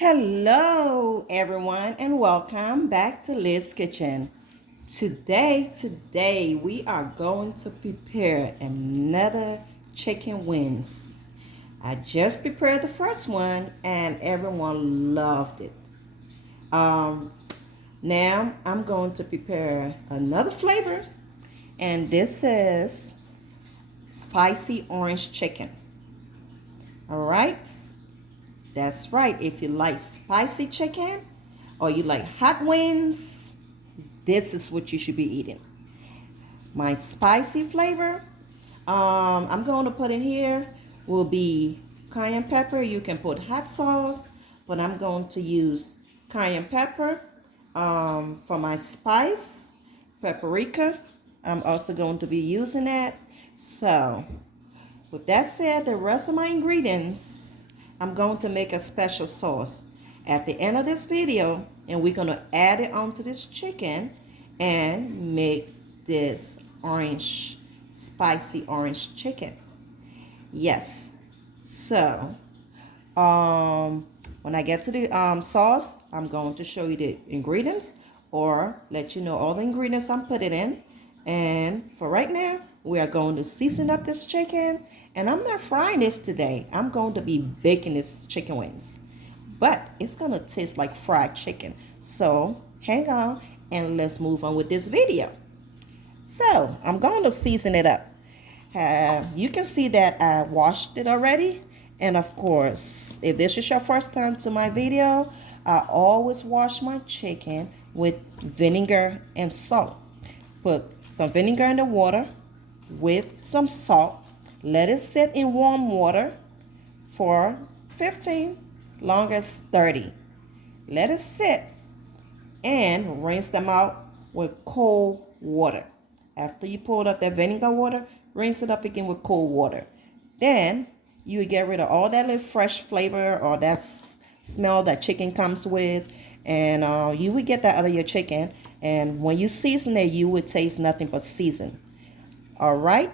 Hello, everyone, and welcome back to Liz's Kitchen. Today, we are going to prepare another chicken wings. I just prepared the first one, and everyone loved it. Um, Now I'm going to prepare another flavor, and this is spicy orange chicken. All right, that's right. If you like spicy chicken or you like hot wings, this is what you should be eating. My spicy flavor, I'm going to put in here will be cayenne pepper. You can put hot sauce, but I'm going to use cayenne pepper for my spice, paprika. I'm also going to be using that. So, with that said, the rest of my ingredients, I'm going to make a special sauce at the end of this video, and we're going to add it onto this chicken and make this spicy orange chicken. Yes. So, when I get to the sauce, I'm going to show you the ingredients or let you know all the ingredients I'm putting in. And for right now, we are going to season up this chicken. And I'm not frying this today. I'm going to be baking this chicken wings. But it's going to taste like fried chicken. So hang on and let's move on with this video. So I'm going to season it up. You can see that I washed it already. And of course, if this is your first time to my video, I always wash my chicken with vinegar and salt. Put some vinegar in the water with some salt. Let it sit in warm water for 15, longest 30. Let it sit and rinse them out with cold water. After you pull up that vinegar water, rinse it up again with cold water. Then you would get rid of all that little fresh flavor or that smell that chicken comes with, and you would get that out of your chicken. And when you season it, you would taste nothing but season. All right,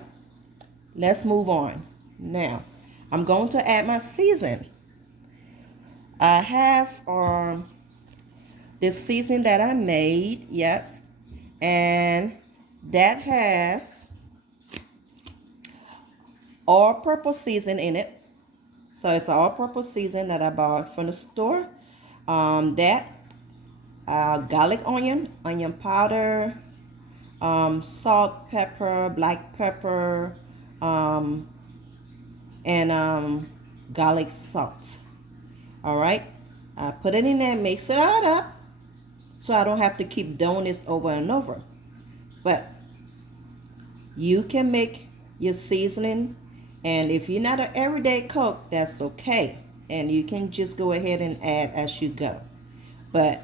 let's move on. Now, I'm going to add my season. I have this season that I made, yes, and that has all-purpose season in it. So it's all-purpose season that I bought from the store. That garlic onion powder, salt, pepper, black pepper, and garlic salt. All right, I put it in there, mix it all up, so I don't have to keep doing this over and over. But you can make your seasoning, and if you're not an everyday cook, that's okay. And you can just go ahead and add as you go. But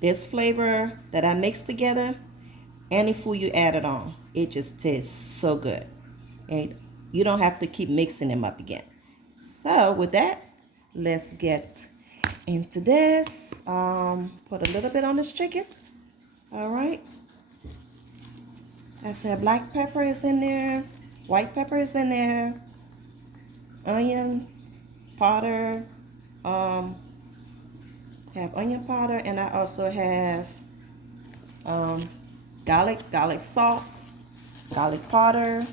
this flavor that I mixed together, any food you add it on, it just tastes so good. And you don't have to keep mixing them up again. So with that, let's get into this. Put a little bit on this chicken. All right. I said black pepper is in there, white pepper is in there, onion powder, have onion powder, and I also have garlic salt, garlic powder,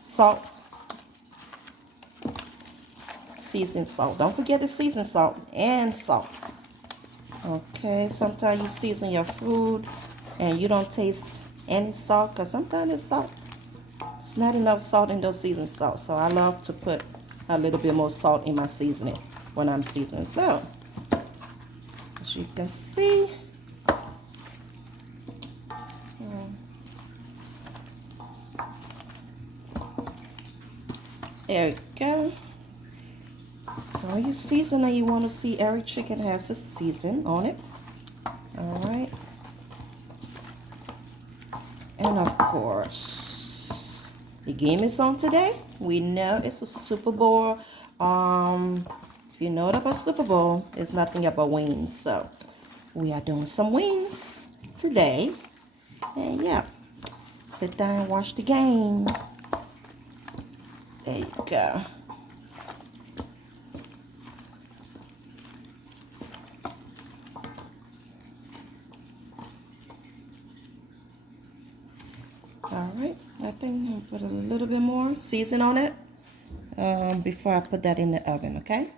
salt, seasoned salt. Don't forget the seasoned salt and salt. Okay, sometimes you season your food and you don't taste any salt because sometimes it's salt. It's not enough salt in those seasoned salt. So I love to put a little bit more salt in my seasoning when I'm seasoning. So, as you can see, there we go. So you season and you want to see every chicken has a season on it. All right. And of course, the game is on today. We know it's a Super Bowl. If you know about Super Bowl, it's nothing about wings. So we are doing some wings today. And yeah, sit down and watch the game. There you go. All right, I think I'll put a little bit more season on it before I put that in the oven, okay?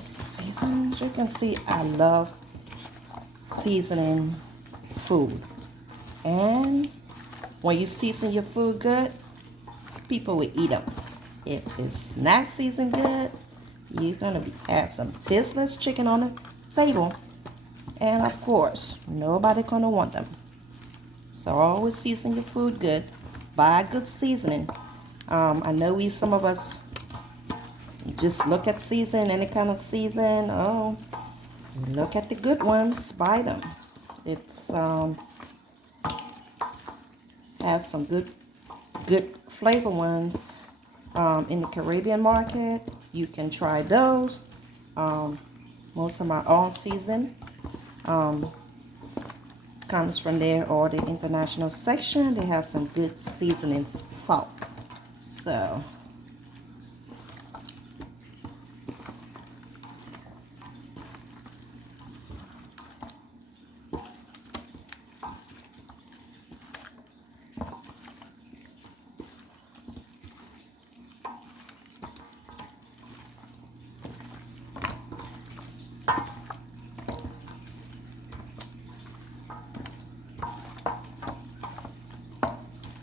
Season, as you can see, I love seasoning food. And when you season your food good, people will eat them. If it's not seasoned good, you're gonna have some tasteless chicken on the table, and of course, nobody gonna want them. So always season your food good. Buy good seasoning. I know some of us just look at season, any kind of season. Oh, look at the good ones. Buy them. It's have some good flavor ones in the Caribbean market. You can try those. Most of my all season comes from there, or the international section. They have some good seasoning salt. So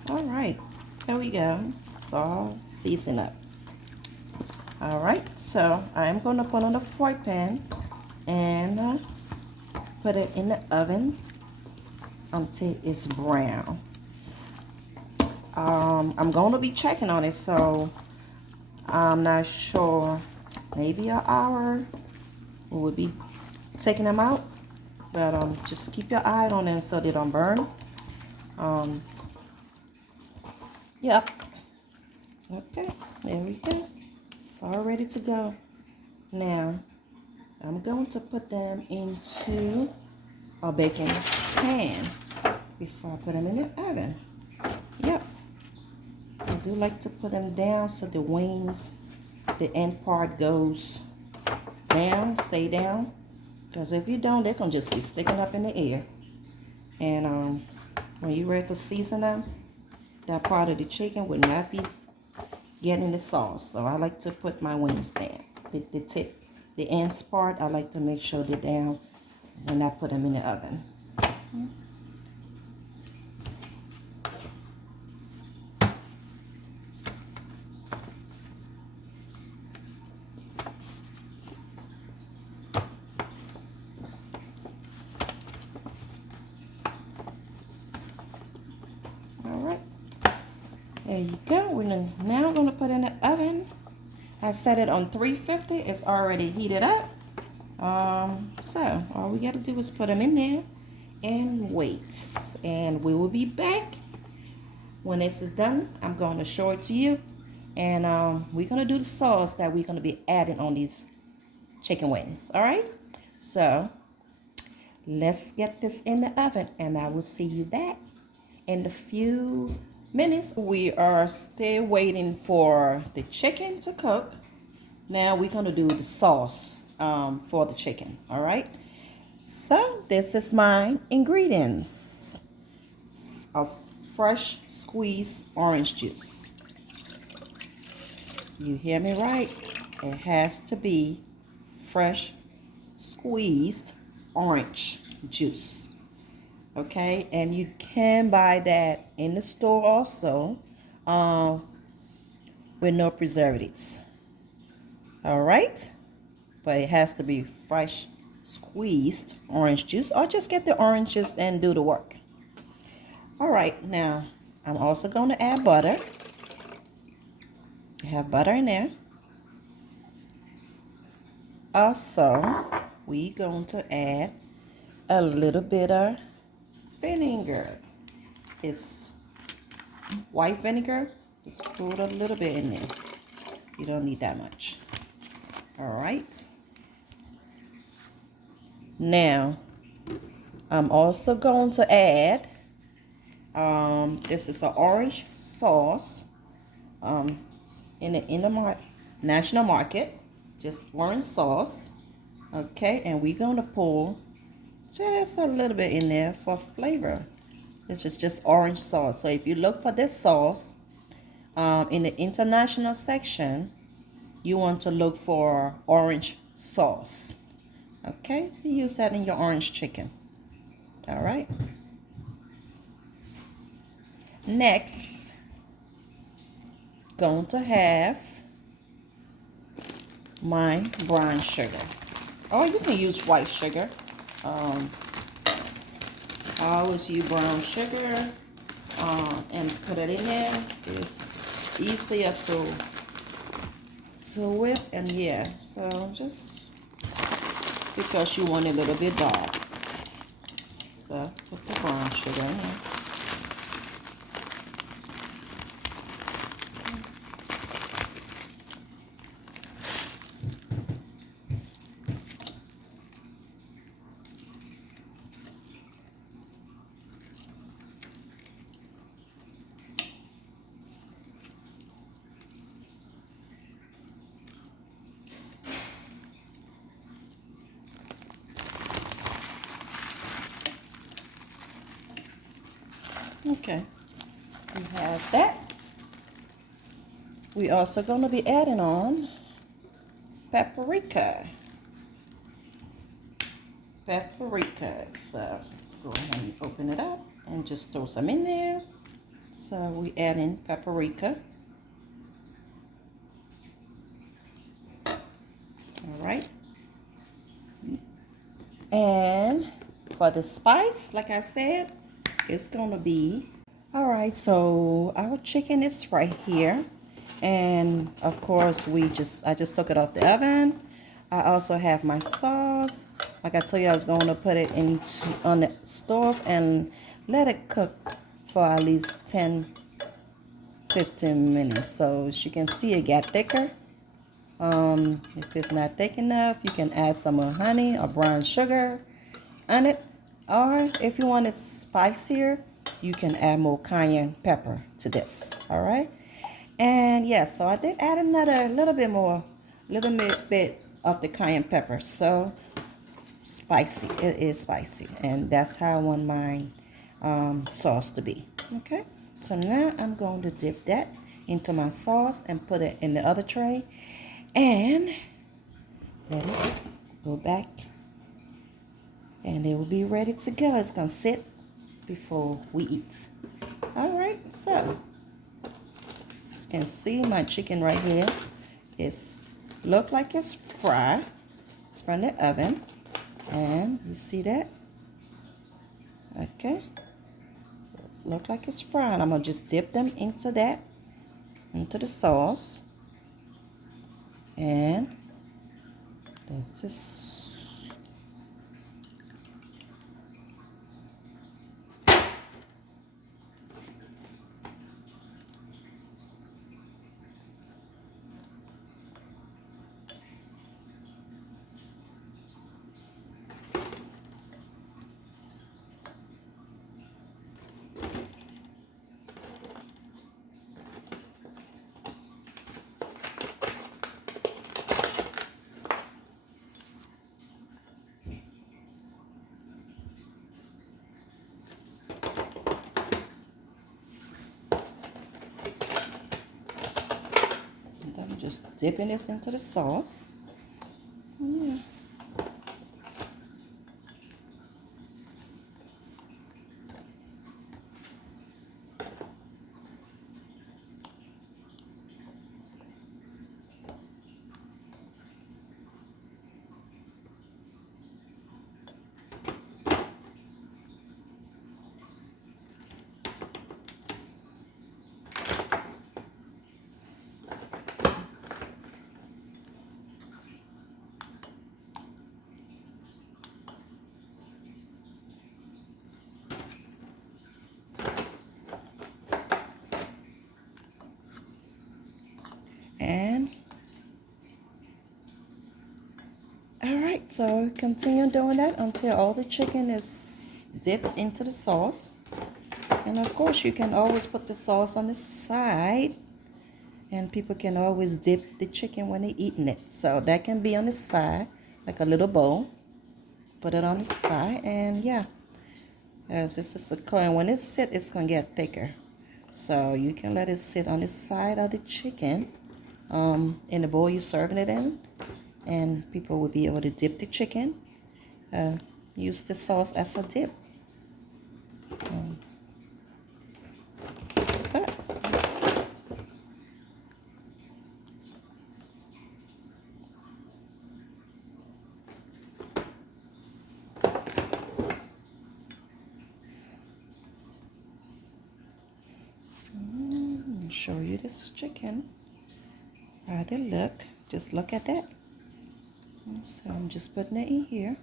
all right, there we go. It's all seasoned up. All right, so I'm going to put on the fry pan and put it in the oven until it's brown. I'm going to be checking on it, so I'm not sure. Maybe an hour we'll be taking them out, but just keep your eye on them so they don't burn. Yep. Okay, there we go. It's all ready to go. Now, I'm going to put them into a baking pan before I put them in the oven. Yep. I do like to put them down so the wings, the end part goes down, stay down. Because if you don't, they're going to just be sticking up in the air. And when you're ready to season them, that part of the chicken would not be getting the sauce. So I like to put my wings down. The tip, the ends part, I like to make sure they're down when I put them in the oven. There you go. We're now going to put in the oven. I set it on 350. It's already heated up. So all we got to do is put them in there and wait. And we will be back when this is done. I'm going to show it to you. And we're going to do the sauce that we're going to be adding on these chicken wings. All right. So let's get this in the oven, and I will see you back in a few minutes. We are still waiting for the chicken to cook. Now we're going to do the sauce for the chicken. All right. So this is my ingredients of fresh squeezed orange juice. You hear me right? It has to be fresh squeezed orange juice. Okay, and you can buy that in the store also with no preservatives. All right, but it has to be fresh squeezed orange juice, or just get the oranges and do the work. All right, now I'm also going to add butter. I have butter in there. Also, we're going to add a little bit of vinegar. It's white vinegar. Just put a little bit in there. You don't need that much. All right. Now, I'm also going to add, this is an orange sauce in the National Market, just orange sauce. Okay, and we're going to pour just a little bit in there for flavor. This is just orange sauce. So if you look for this sauce in the international section, you want to look for orange sauce. Okay, you use that in your orange chicken. All right. Next, going to have my brown sugar, or you can use white sugar. I always use brown sugar and put it in there. It's easier to whip, and yeah, so just because you want it a little bit dark, so put the brown sugar in there. Okay, we have that. We also going to be adding on paprika. So go ahead and open it up and just throw some in there. So we add in paprika. All right. And for the spice, like I said, it's going to be, all right, so our chicken is right here. And of course, I just took it off the oven. I also have my sauce. Like I told you, I was going to put it on the stove and let it cook for at least 10-15 minutes. So as you can see, it got thicker. If it's not thick enough, you can add some more honey or brown sugar on it. Or if you want it spicier, you can add more cayenne pepper to this. All right. And yes, so I did add another little bit of the cayenne pepper. So spicy, it is spicy, and that's how I want my sauce to be. Okay, so now I'm going to dip that into my sauce and put it in the other tray, and let it go back, and it will be ready to go. It's gonna sit before we eat. All right, so you can see my chicken right here. It's look like it's fried. It's from the oven, and you see that? Okay, it look like it's fried. I'm gonna just dip them into the sauce, and let's just I'm just dipping this into the sauce. Yeah. And So continue doing that until all the chicken is dipped into the sauce. And of course, you can always put the sauce on the side, and people can always dip the chicken when they're eating it. So that can be on the side, like a little bowl. Put it on the side, and yeah, as this is a coin. When it sits, it's gonna get thicker. So you can let it sit on the side of the chicken, in the bowl you're serving it in, and people will be able to dip the chicken. Use the sauce as a dip. But show you this chicken, how they look. Just look at that. So I'm just putting it in here.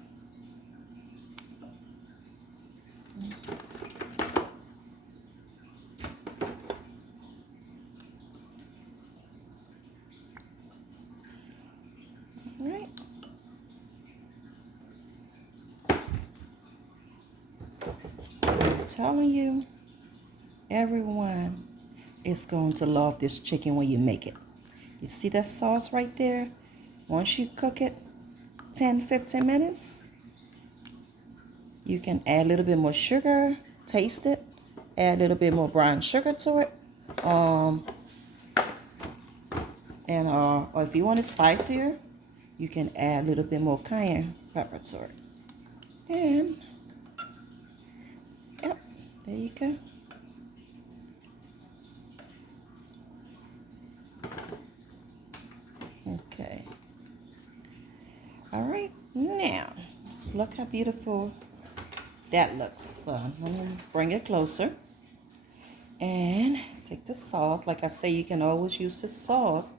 All right. I'm telling you, everyone is going to love this chicken when you make it. You see that sauce right there? Once you cook it 10-15 minutes, you can add a little bit more sugar, taste it, add a little bit more brown sugar to it. Or if you want it spicier, you can add a little bit more cayenne pepper to it. And yep, there you go. Okay. All right, now just look how beautiful that looks. So I'm gonna bring it closer and take the sauce. Like I say, you can always use the sauce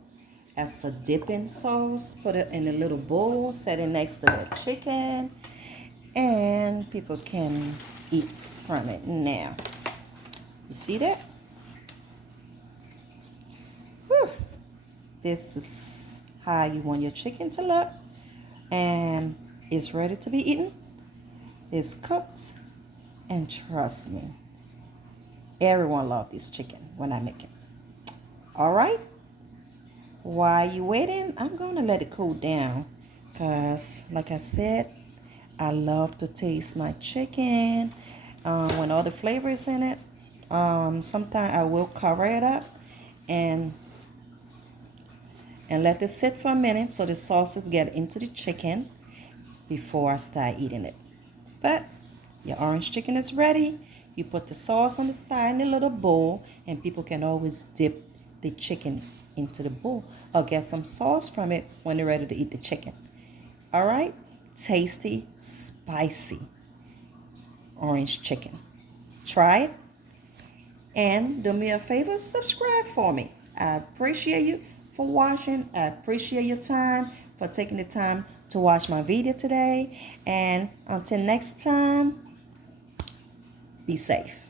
as a dipping sauce. Put it in a little bowl, set it next to the chicken, and people can eat from it. Now, you see that? Whew. This is how you want your chicken to look, and it's ready to be eaten. It's cooked, and trust me, everyone loves this chicken when I make it. All right, while you waiting, I'm gonna let it cool down, because like I said, I love to taste my chicken when all the flavor is in it. Sometimes I will cover it up and let it sit for a minute so the sauces get into the chicken before I start eating it. But your orange chicken is ready. You put the sauce on the side in a little bowl, and people can always dip the chicken into the bowl or get some sauce from it when they're ready to eat the chicken. All right, tasty, spicy orange chicken. Try it, and do me a favor, subscribe for me. I appreciate you for watching. I appreciate your time, for taking the time to watch my video today. And until next time, be safe.